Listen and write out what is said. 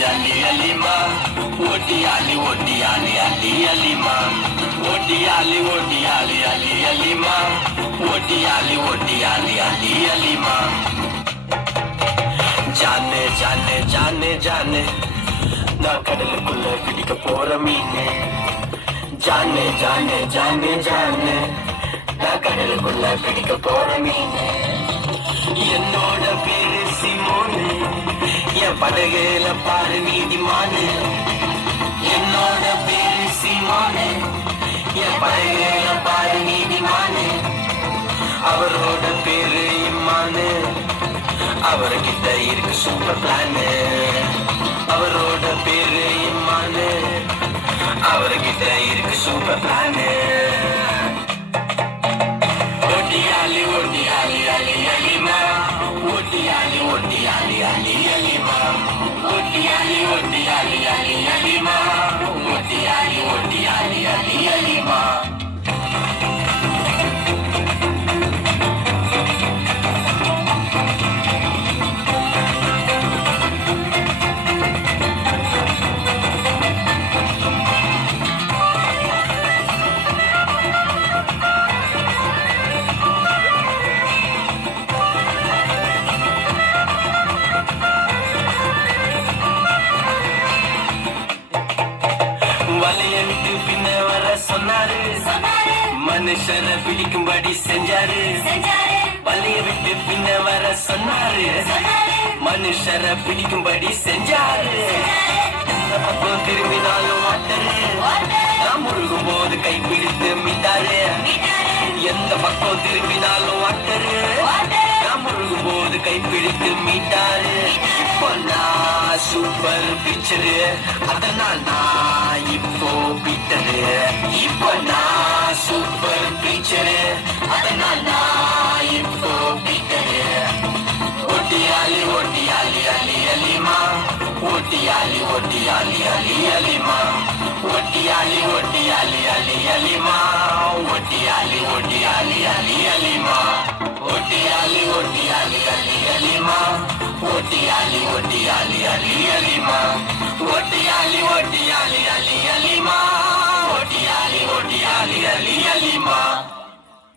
ali alima. Odi ali ali alima. Odi ali alima. Odi ali alima. जाने जाने जाने जाने ना கடலுக்குள்ள பிடிக்க போற மீனே जाने जाने जाने जाने நான் கடலுக்குள்ள பிடிக்க போற மீனே என்னோட பேரு சிமோனு என் படகுல பாரு நீதிமானு என்னோட பேரு சிமோனு என் படகுல பாரு நீதிமானு அவரோட பேரு இம்மானு அவர்கிட்ட இருக்கு சூப்பர் பிளானு அவரோட பேரு இம்மானு அவர்கிட்ட இருக்கு சூப்பர் பிளானு ஒட்டியாலி அலி அலிமா ஒட்டியாலி அலி அலிமா ஒட்டியாலி அலி அலிமா ஒட்டியாலி அலி அலிமா வலையனுக்கு பின்ன வர சொன்னாரு மனுஷரை பிடிக்கும்படி செஞ்சாரு வலைய விட்டு பின்ன வர சொன்னாரு மனுஷரை பிடிக்கும்படி செஞ்சாரு பக்கம் திரும்பினாலும் வாட்டரு நான் முழுகும் போது கைப்பிடித்து மீட்டாரு எந்த பக்கம் திரும்பினாலும் வாட்டரு நான் முழுகும் போது கைப்பிடித்து மீட்டாரு சூப்பர் பிக்சரு அதனால் நான் இப்போ பீட்டரு இப்போ நான் சூப்பர் பிக்சரு அதனால் நான் இப்போ பீட்டரு ஒட்டியாலி அலி அலிமா ஒட்டியாலி அலி அலிமா ஒட்டியாலி அலி அலிமா ஒட்டியாலி அலி அலிமா ஒட்டியாலி அலி அலிமா ஒட்டியாலி அலி அலிமா